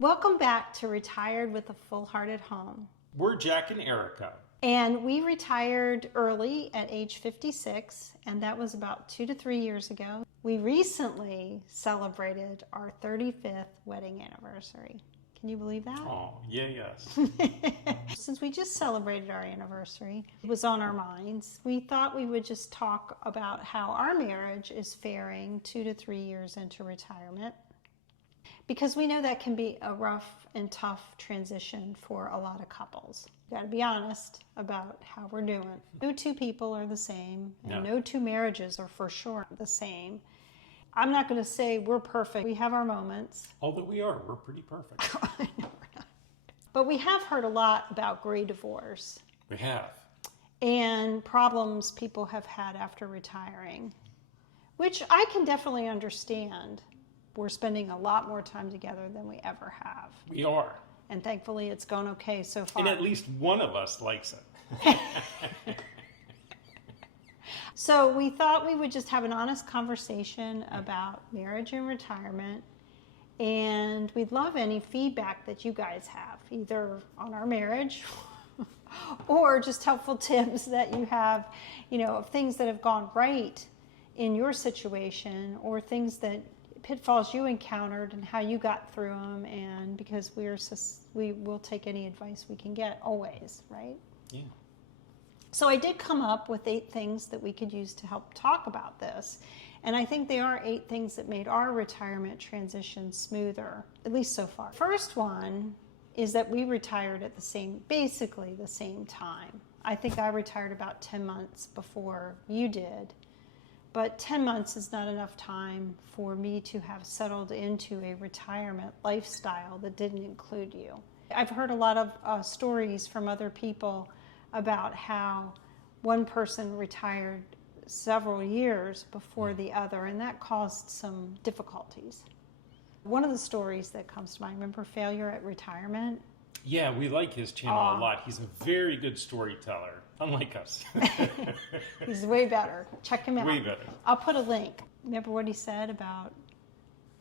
Welcome back to Retired with a Full-Hearted Home. We're Jack and Erica. And we retired early at age 56, and that was about 2 to 3 years ago. We recently celebrated our 35th wedding anniversary. Can you believe that? Oh, yeah, yes. Since we just celebrated our anniversary, it was on our minds. We thought we would just talk about how our marriage is faring 2 to 3 years into retirement, because we know that can be a rough and tough transition for a lot of couples. You got to be honest about how we're doing. No two people are the same, and no two marriages are for sure the same. I'm not going to say we're perfect. We have our moments. Although we're pretty perfect. But we have heard a lot about gray divorce. We have. And problems people have had after retiring, which I can definitely understand. We're spending a lot more time together than we ever have. We are. And thankfully it's gone okay so far. And at least one of us likes it. So we thought we would just have an honest conversation about marriage and retirement. And we'd love any feedback that you guys have, either on our marriage or just helpful tips that you have, of things that have gone right in your situation, or things that pitfalls you encountered and how you got through them. And because we will take any advice we can get always, right? Yeah. So I did come up with 8 things that we could use to help talk about this. And I think they are 8 things that made our retirement transition smoother, at least so far. First one is that we retired at basically the same time. I think I retired about 10 months before you did. But 10 months is not enough time for me to have settled into a retirement lifestyle that didn't include you. I've heard a lot of stories from other people about how one person retired several years before the other, and that caused some difficulties. One of the stories that comes to mind, remember Failure at Retirement? Yeah, we like his channel a lot. He's a very good storyteller, unlike us. He's way better. Check him out. Way better. I'll put a link. Remember what he said about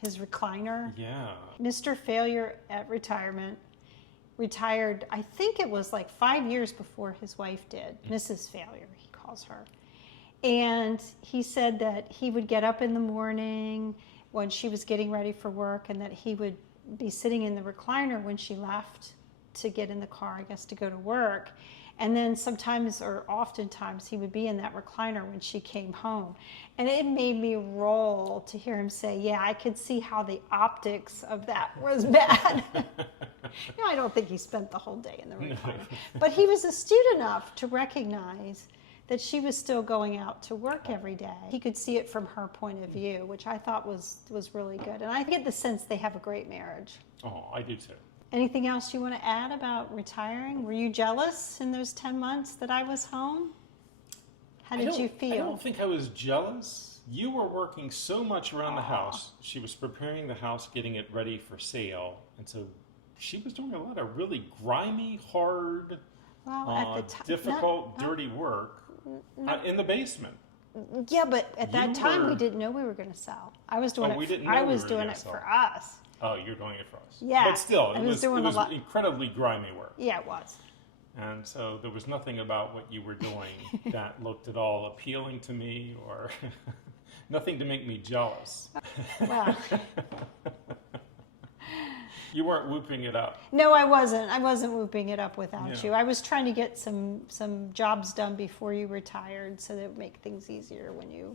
his recliner? Yeah. Mr. Failure at Retirement retired, I think it was like 5 years before his wife did. Mrs. Failure, he calls her. And he said that he would get up in the morning when she was getting ready for work, and that he would be sitting in the recliner when she left to get in the car, I guess, to go to work. And then sometimes, or oftentimes, he would be in that recliner when she came home. And it made me roll to hear him say, yeah, I could see how the optics of that was bad. I don't think he spent the whole day in the recliner. But he was astute enough to recognize that she was still going out to work every day. He could see it from her point of view, which I thought was really good. And I get the sense they have a great marriage. Oh, I do too. Anything else you want to add about retiring? Were you jealous in those 10 months that I was home? How did you feel? I don't think I was jealous. You were working so much around the house. She was preparing the house, getting it ready for sale. And so she was doing a lot of really grimy, hard, difficult, dirty work in the basement. Yeah, but at that time we didn't know we were going to sell. I was doing it for us. Oh, you're doing it for us. Yeah. But still, it was incredibly grimy work. Yeah, it was. And so there was nothing about what you were doing that looked at all appealing to me, or nothing to make me jealous. Well. You weren't whooping it up. No, I wasn't. I wasn't whooping it up without you. I was trying to get some jobs done before you retired, so that it would make things easier when you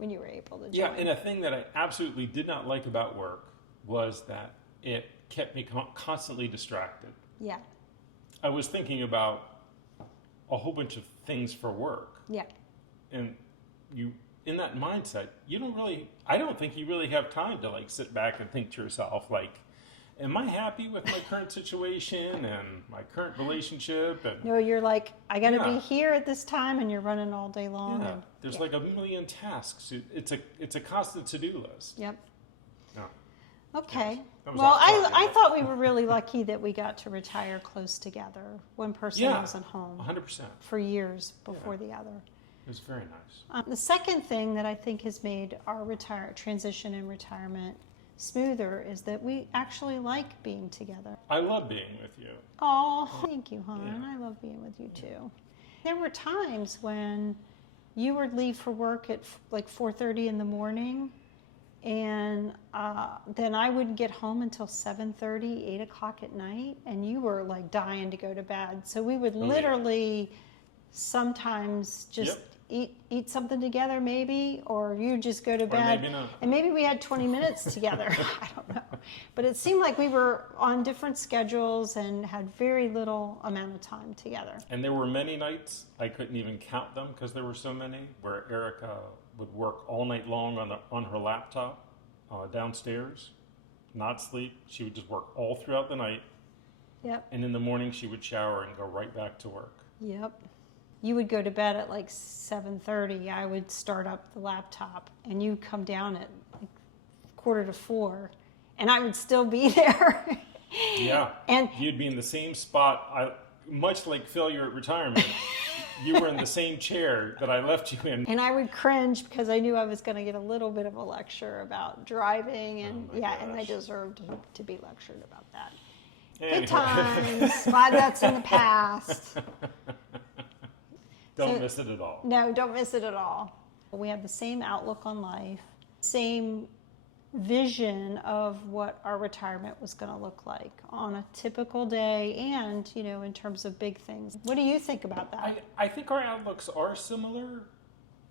were able to join. Yeah, and a thing that I absolutely did not like about work was that it kept me constantly distracted. Yeah. I was thinking about a whole bunch of things for work. Yeah. And in that mindset, I don't think you really have time to sit back and think to yourself, am I happy with my current situation and my current relationship? And no, you're like, I got to be here at this time, and you're running all day long. Yeah. There's a million tasks. It's a constant to-do list. Yep. Yeah. Okay. Well, I thought we were really lucky that we got to retire close together. One person wasn't home 100%. for years before the other. It was very nice. The second thing that I think has made our transition and retirement smoother is that we actually like being together. I love being with you. Oh, thank you, hon. Yeah. I love being with you too. There were times when you would leave for work at like 4:30 in the morning, and then I wouldn't get home until 7:30, 8 o'clock at night, and you were like dying to go to bed. So we would Oh, yeah. literally sometimes just eat something together, maybe, or you just go to Or bed. maybe not. And maybe we had 20 minutes together. I don't know. But it seemed like we were on different schedules and had very little amount of time together. And there were many nights, I couldn't even count them because there were so many, where Erica would work all night long on her laptop downstairs, not sleep. She would just work all throughout the night. Yep. And in the morning, she would shower and go right back to work. Yep. You would go to bed at like 7:30. I would start up the laptop, and you'd come down at like 3:45, and I would still be there. Yeah. And You'd be in the same spot, much like failure at retirement. You were in the same chair that I left you in. and I would cringe because I knew I was going to get a little bit of a lecture about driving, and Oh my and I gosh. deserved to be lectured about that. Anyway. Good times. Glad that's in the past. Don't So- miss it at all. No, don't miss it at all. We have the same outlook on life, same vision of what our retirement was going to look like on a typical day, and in terms of big things. What do you think about that? I think our outlooks are similar.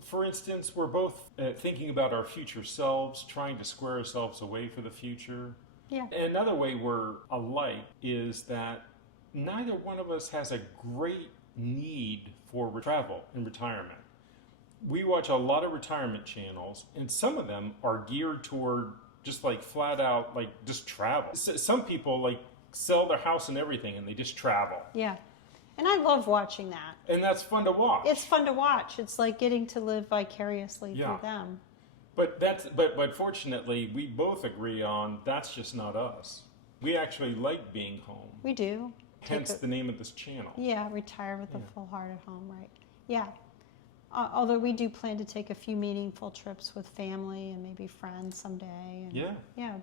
For instance, we're both thinking about our future selves, trying to square ourselves away for the future. Yeah. Another way we're alike is that neither one of us has a great need for travel in retirement. We watch a lot of retirement channels, and some of them are geared toward just like flat out, like just travel. Some people like sell their house and everything and they just travel. Yeah. And I love watching that. And that's fun to watch. It's fun to watch. It's like getting to live vicariously Yeah. through them. But fortunately, we both agree on that's just not us. We actually like being home. We do. Hence the name of this channel. Yeah, retire with a full heart at home, right? Yeah. Although we do plan to take a few meaningful trips with family and maybe friends someday. And Yeah. Yeah.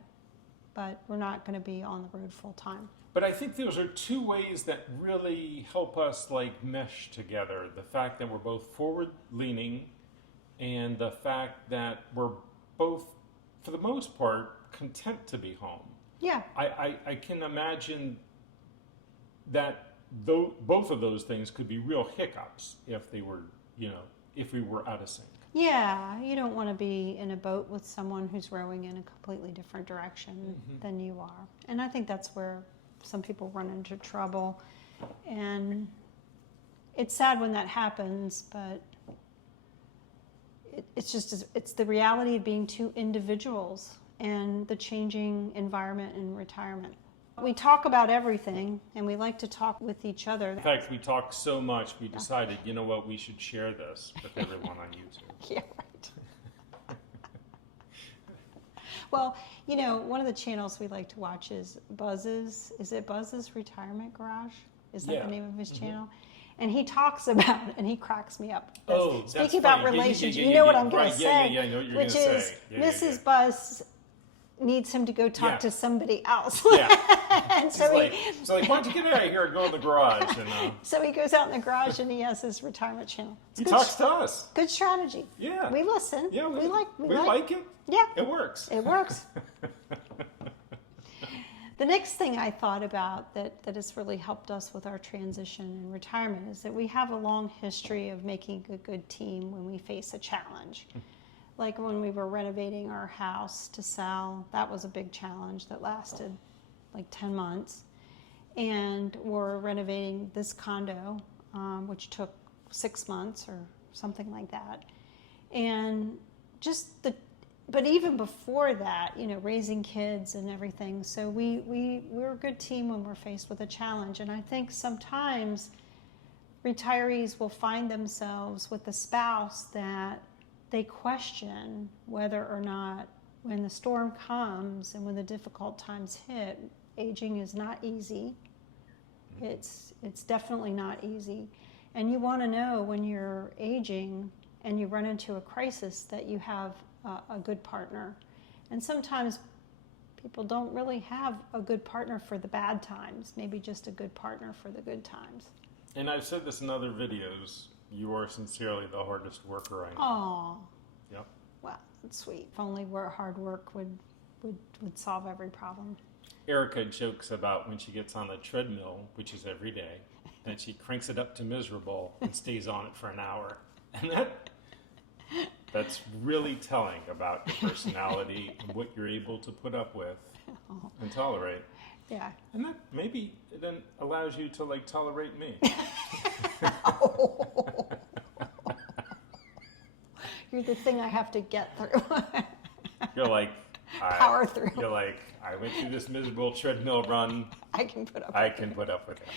But we're not going to be on the road full time. But I think those are two ways that really help us like mesh together. The fact that we're both forward leaning and the fact that we're both, for the most part, content to be home. Yeah. I can imagine that both of those things could be real hiccups if they were, if we were out of sync. Yeah. You don't want to be in a boat with someone who's rowing in a completely different direction than you are. And I think that's where some people run into trouble. And it's sad when that happens, but it's the reality of being two individuals and the changing environment in retirement. We talk about everything, and we like to talk with each other. In fact, we talked so much, we decided, you know what, we should share this with everyone on YouTube. Yeah, right. Well, one of the channels we like to watch is Buzz's. Is it Buzz's Retirement Garage? Is that Yeah. the name of his channel? And he talks about it, and he cracks me up. Oh, that's Speaking about funny. Yeah, relationships, yeah, you yeah, know what yeah. I'm going Right, to yeah, say, yeah, I know what you're which gonna is say. Yeah, yeah, Mrs. yeah. Buzz needs him to go talk Yeah. to somebody else. Yeah. And so It's like, why don't you get out of here and go in the garage? And so he goes out in the garage and he has his retirement channel. It's he good, talks to us. good strategy. Yeah. We listen. Yeah, we we like it. Yeah, It works. it works. The next thing I thought about that has really helped us with our transition in retirement is that we have a long history of making a good team when we face a challenge. Like when we were renovating our house to sell, that was a big challenge that lasted like 10 months. And we're renovating this condo, which took 6 months or something like that. And but even before that, raising kids and everything. So we're a good team when we're faced with a challenge. And I think sometimes retirees will find themselves with a spouse that they question whether or not when the storm comes and when the difficult times hit, aging is not easy. It's definitely not easy. And you want to know when you're aging and you run into a crisis that you have a good partner. And sometimes People don't really have a good partner for the bad times, maybe just a good partner for the good times. And I've said this in other videos, you are sincerely the hardest worker I know. Oh, Yep. well, that's sweet. If only hard work would solve every problem. Erica jokes about when she gets on the treadmill, which is every day, and she cranks it up to miserable and stays on it for an hour. And that's really telling about your personality and what you're able to put up with and tolerate. Yeah. And that maybe then allows you to like tolerate me. You're the thing I have to get through. You're like, Power through. You're like, I went through this miserable treadmill run. I can put up I can put up with it.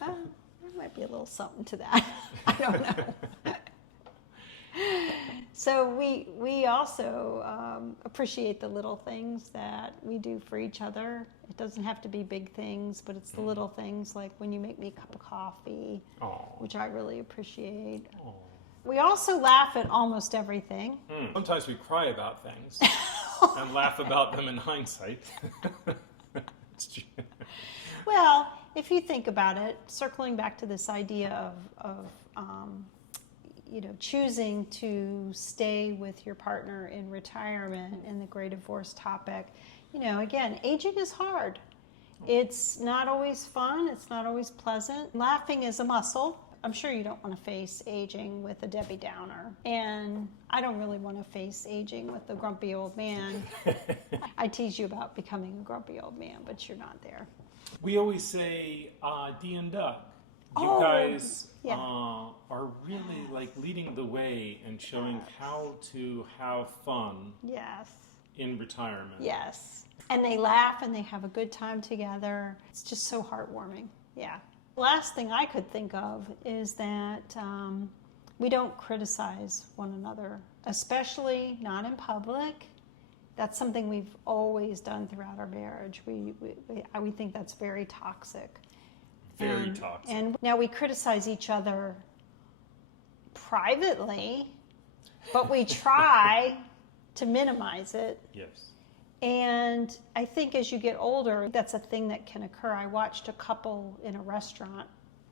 There might be a little something to that. I don't know. So we also appreciate the little things that we do for each other. It doesn't have to be big things, but it's the little things like when you make me a cup of coffee, which I really appreciate. Aww. We also laugh at almost everything. Sometimes we cry about things and laugh about them in hindsight. It's true. Well, if you think about it, circling back to this idea of choosing to stay with your partner in retirement and the gray divorce topic, again, aging is hard. It's not always fun. It's not always pleasant. Laughing is a muscle. I'm sure you don't want to face aging with a Debbie Downer. And I don't really want to face aging with a grumpy old man. I tease you about becoming a grumpy old man, but you're not there. We always say, Dee and Doug, you Oh, guys yeah. are really like leading the way and showing how to have fun Yes. in retirement. Yes. And they laugh and they have a good time together. It's just so heartwarming. Yeah. Last thing I could think of is that we don't criticize one another, especially not in public. That's something we've always done throughout our marriage. We think that's very toxic. Very toxic. And now we criticize each other privately, but we try to minimize it. Yes. And I think as you get older, that's a thing that can occur. I watched a couple in a restaurant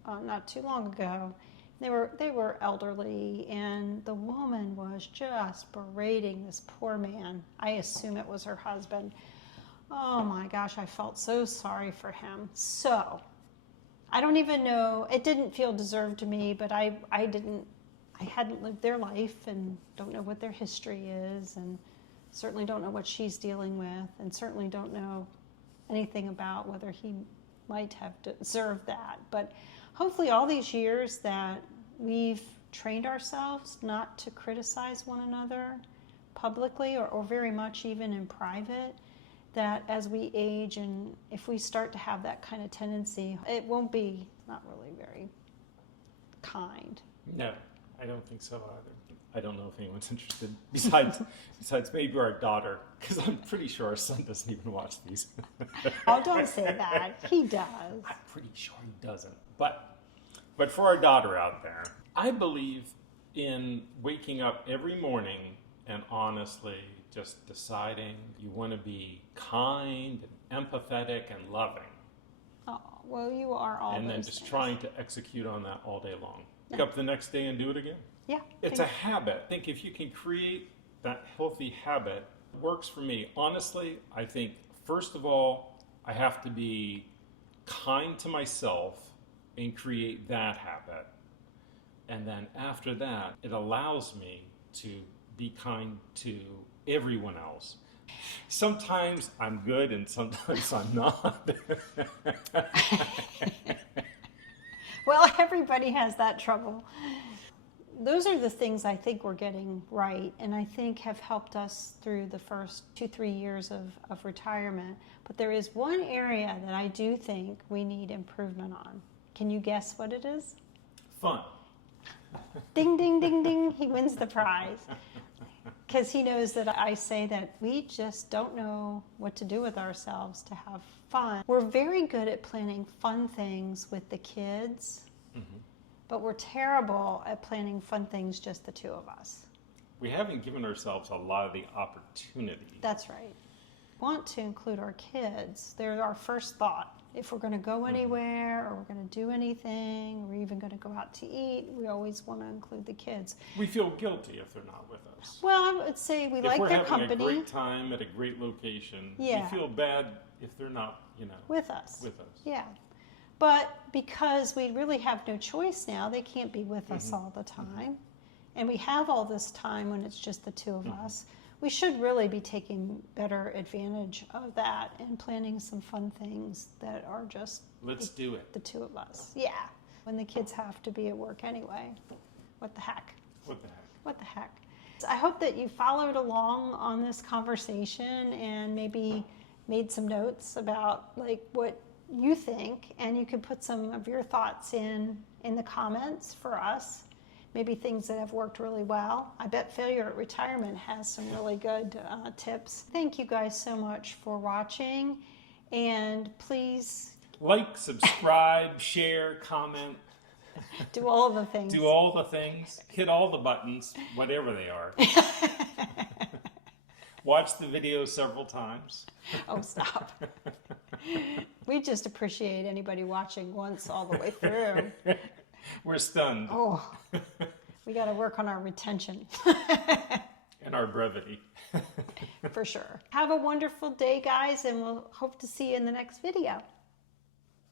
not too long ago. They were elderly, and the woman was just berating this poor man. I assume it was her husband. Oh my gosh, I felt so sorry for him. So, I don't even know, it didn't feel deserved to me, but I hadn't lived their life and don't know what their history is, and certainly don't know what she's dealing with, and certainly don't know anything about whether he might have deserved that. But hopefully all these years that we've trained ourselves not to criticize one another publicly or very much even in private, that as we age and if we start to have that kind of tendency, it won't be not really very kind. No, I don't think so either. I don't know if anyone's interested besides maybe our daughter, because I'm pretty sure our son doesn't even watch these. Oh, don't say that. He does. I'm pretty sure he doesn't. But for our daughter out there, I believe in waking up every morning and honestly just deciding you want to be kind and empathetic and loving. Oh, well, you are all And then those just things. trying to execute on that all day long. Wake up the next day and do it again. Yeah. It's a habit. I think if you can create that healthy habit, it works for me. Honestly, I think, first of all, I have to be kind to myself and create that habit. And then after that, it allows me to be kind to everyone else. Sometimes I'm good and sometimes I'm not. Well, everybody has that trouble. Those are the things I think we're getting right, and I think have helped us through the first 2-3 years of retirement. But there is one area that I do think we need improvement on. Can you guess what it is? Fun. Ding, ding, ding, ding. He wins the prize. Because he knows that I say that we just don't know what to do with ourselves to have fun. We're very good at planning fun things with the kids, but we're terrible at planning fun things just the two of us. We haven't given ourselves a lot of the opportunity. That's right. want to include our kids. They're our first thought. If we're going to go anywhere or we're going to do anything, or even going to go out to eat, we always want to include the kids. We feel guilty if they're not with us. Well, I would say we like we're their having company. a great time at a great location, Yeah. we feel bad if they're not, With us. with us. Yeah. But because we really have no choice now, they can't be with us all the time. And we have all this time when it's just the two of us. We should really be taking better advantage of that and planning some fun things that are just Let's do it. the two of us. Yeah. When the kids have to be at work anyway. What the heck? What the heck? What the heck? I hope that you followed along on this conversation and maybe made some notes about like what you think, and you can put some of your thoughts in the comments for us. Maybe things that have worked really well. I bet Failure at Retirement has some really good tips. Thank you guys so much for watching, and please Like, subscribe, share, comment, do all of the things. do all the things, hit all the buttons, whatever they are. Watch the video several times. Oh, stop. We just appreciate anybody watching once all the way through. We're stunned. Oh, we got to work on our retention And our brevity. for sure. Have a wonderful day, guys, and we'll hope to see you in the next video.